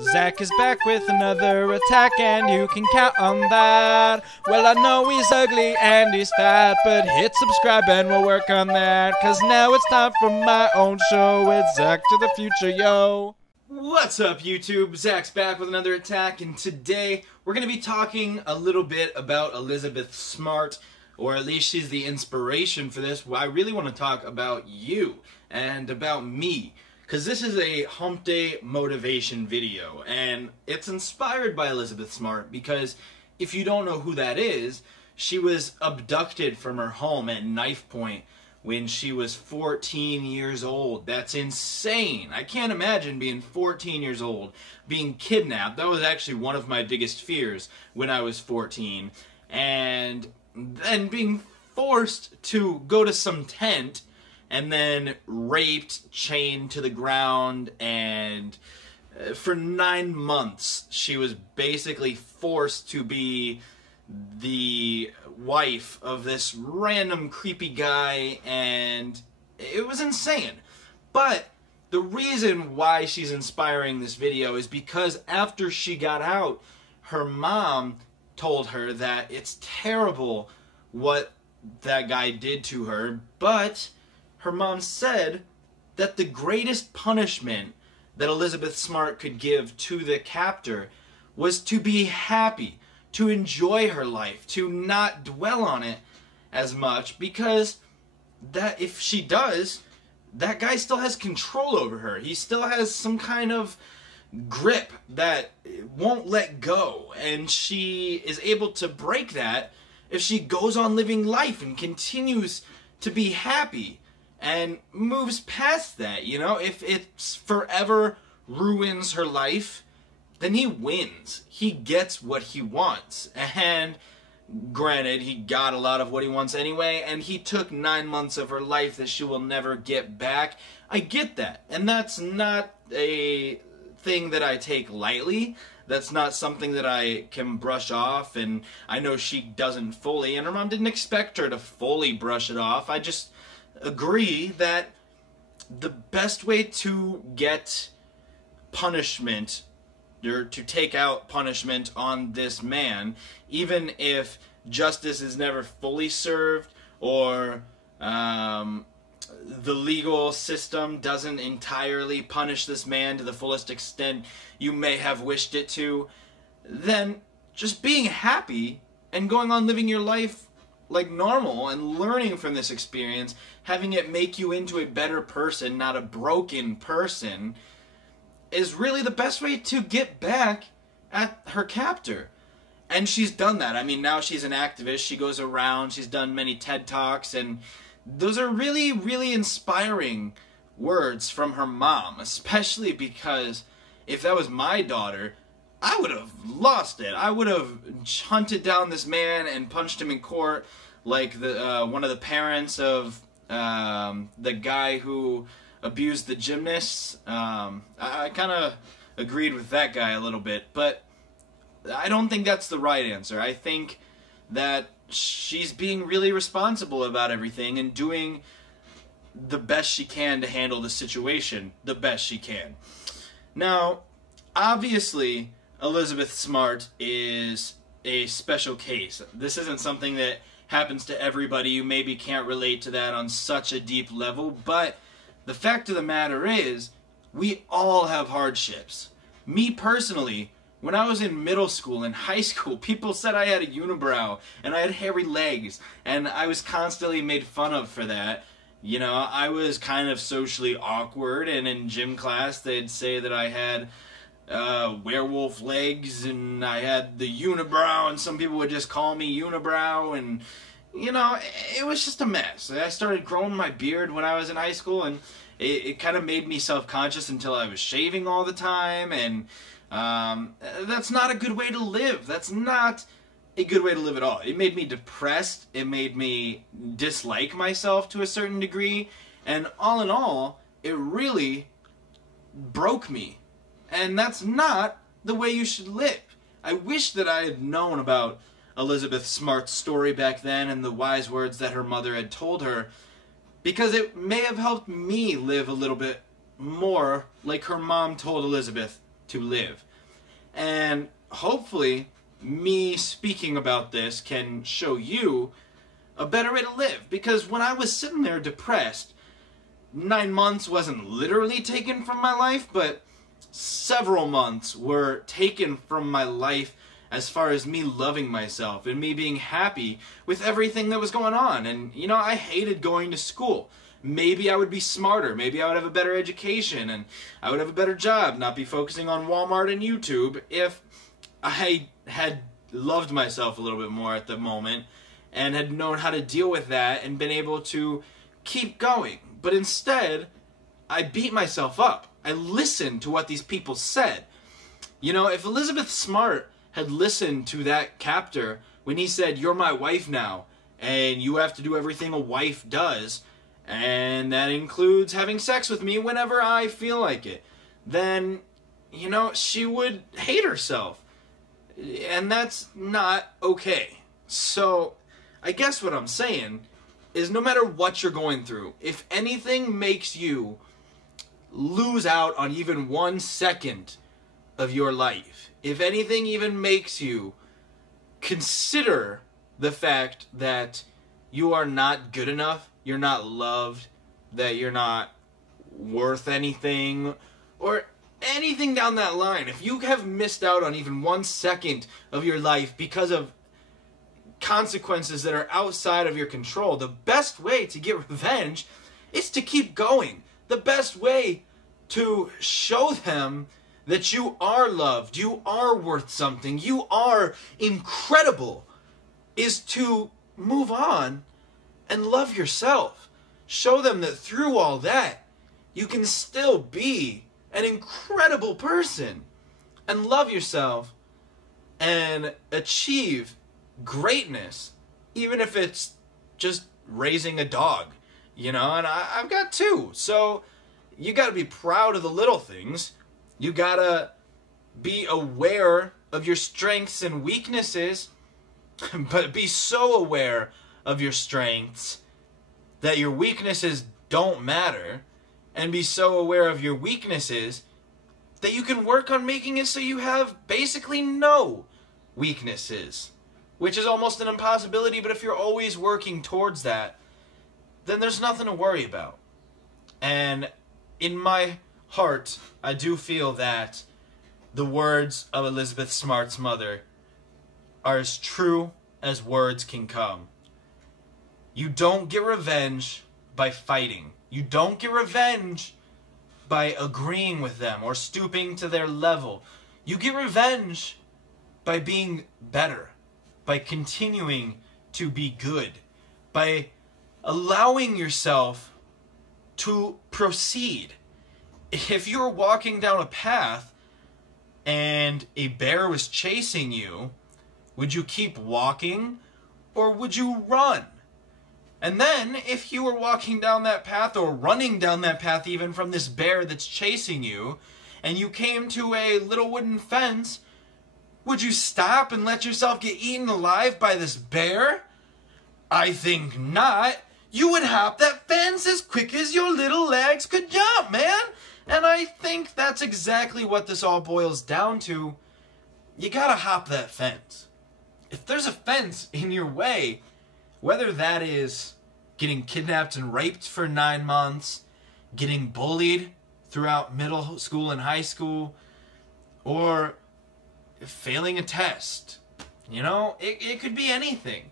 Zach is back with another attack, and you can count on that. Well, I know he's ugly and he's fat, but hit subscribe and we'll work on that. Cause now it's time for my own show with Zach to the future, yo. What's up, YouTube? Zach's back with another attack, and today we're going to be talking a little bit about Elizabeth Smart, or at least she's the inspiration for this. I really want to talk about you and about me, because this is a Hump Day motivation video, and it's inspired by Elizabeth Smart, because if you don't know who that is, she was abducted from her home at knife point when she was 14 years old. That's insane. I can't imagine being 14 years old, being kidnapped. That was actually one of my biggest fears when I was 14. And then being forced to go to some tent and then raped, chained to the ground, and for 9 months she was basically forced to be the wife of this random creepy guy, and it was insane. But the reason why she's inspiring this video is because after she got out, her mom told her that it's terrible what that guy did to her, but her mom said that the greatest punishment that Elizabeth Smart could give to the captor was to be happy, to enjoy her life, to not dwell on it as much, because that if she does, that guy still has control over her. He still has some kind of grip that won't let go, and she is able to break that if she goes on living life and continues to be happy and moves past that. You know, if it's forever ruins her life, then he wins. He gets what he wants. And granted, he got a lot of what he wants anyway, and he took 9 months of her life that she will never get back. I get that. And that's not a thing that I take lightly. That's not something that I can brush off, and I know she doesn't fully, and her mom didn't expect her to fully brush it off. I just agree that the best way to get punishment, or to take out punishment on this man, even if justice is never fully served, or the legal system doesn't entirely punish this man to the fullest extent you may have wished it to, then just being happy and going on living your life like normal and learning from this experience, having it make you into a better person, not a broken person, is really the best way to get back at her captor. And she's done that. I mean, now she's an activist. She goes around, she's done many TED Talks, and those are really, really inspiring words from her mom, especially because if that was my daughter, I would have lost it. I would have hunted down this man and punched him in court like the one of the parents of the guy who abused the gymnasts. I kind of agreed with that guy a little bit, but I don't think that's the right answer. I think that she's being really responsible about everything and doing the best she can to handle the situation the best she can. Now, obviously, Elizabeth Smart is a special case. This isn't something that happens to everybody. You maybe can't relate to that on such a deep level, but the fact of the matter is, we all have hardships. Me personally, when I was in middle school and high school, people said I had a unibrow and I had hairy legs, and I was constantly made fun of for that. You know, I was kind of socially awkward, and in gym class they'd say that I had werewolf legs and I had the unibrow, and some people would just call me unibrow, and you know, it was just a mess. I started growing my beard when I was in high school, and it kind of made me self-conscious until I was shaving all the time, and that's not a good way to live. That's not a good way to live at all. It made me depressed. It made me dislike myself to a certain degree, and all in all, it really broke me. And that's not the way you should live. I wish that I had known about Elizabeth Smart's story back then and the wise words that her mother had told her, because it may have helped me live a little bit more like her mom told Elizabeth to live. And hopefully, me speaking about this can show you a better way to live. Because when I was sitting there depressed, 9 months wasn't literally taken from my life, but several months were taken from my life as far as me loving myself and me being happy with everything that was going on. And, you know, I hated going to school. Maybe I would be smarter. Maybe I would have a better education and I would have a better job, not be focusing on Walmart and YouTube if I had loved myself a little bit more at the moment and had known how to deal with that and been able to keep going. But instead, I beat myself up. I listened to what these people said. You know, if Elizabeth Smart had listened to that captor when he said, "You're my wife now, and you have to do everything a wife does, and that includes having sex with me whenever I feel like it," then, you know, she would hate herself. And that's not okay. So, I guess what I'm saying is no matter what you're going through, if anything makes you lose out on even 1 second of your life, if anything even makes you consider the fact that you are not good enough, you're not loved, that you're not worth anything, or anything down that line, if you have missed out on even 1 second of your life because of consequences that are outside of your control, the best way to get revenge is to keep going. The best way to show them that you are loved, you are worth something, you are incredible, is to move on and love yourself. Show them that through all that, you can still be an incredible person and love yourself and achieve greatness, even if it's just raising a dog, you know, and I've got 2, so you gotta be proud of the little things. You gotta be aware of your strengths and weaknesses, but be so aware of your strengths that your weaknesses don't matter, and be so aware of your weaknesses that you can work on making it so you have basically no weaknesses, which is almost an impossibility, but if you're always working towards that, then there's nothing to worry about. And in my heart, I do feel that the words of Elizabeth Smart's mother are as true as words can come. You don't get revenge by fighting. You don't get revenge by agreeing with them or stooping to their level. You get revenge by being better, by continuing to be good, by allowing yourself to proceed. If you're walking down a path and a bear was chasing you, would you keep walking or would you run? And then, if you were walking down that path or running down that path even from this bear that's chasing you, and you came to a little wooden fence, would you stop and let yourself get eaten alive by this bear? I think not. You would hop that fence as quick as your little legs could jump, man. And I think that's exactly what this all boils down to. You gotta hop that fence. If there's a fence in your way, whether that is getting kidnapped and raped for 9 months, getting bullied throughout middle school and high school, or failing a test, you know, it could be anything.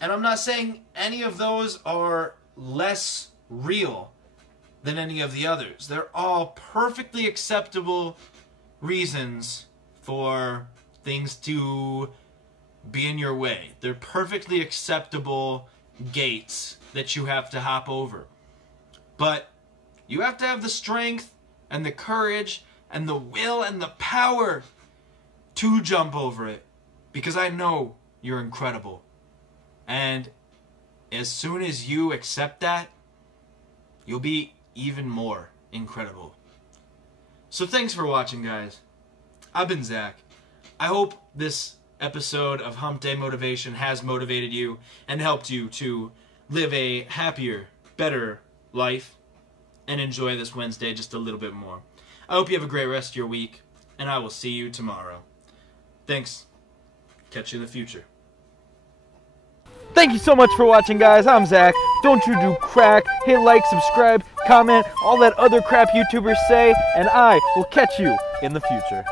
And I'm not saying any of those are less real than any of the others. They're all perfectly acceptable reasons for things to be in your way. They're perfectly acceptable gates that you have to hop over. But you have to have the strength and the courage and the will and the power to jump over it. Because I know you're incredible. And as soon as you accept that, you'll be even more incredible. So thanks for watching, guys. I've been Zach. I hope this episode of Hump Day Motivation has motivated you and helped you to live a happier, better life and enjoy this Wednesday just a little bit more. I hope you have a great rest of your week, and I will see you tomorrow. Thanks. Catch you in the future. Thank you so much for watching, guys. I'm Zach. Don't you do crack. Hit like, subscribe, comment, all that other crap YouTubers say, and I will catch you in the future.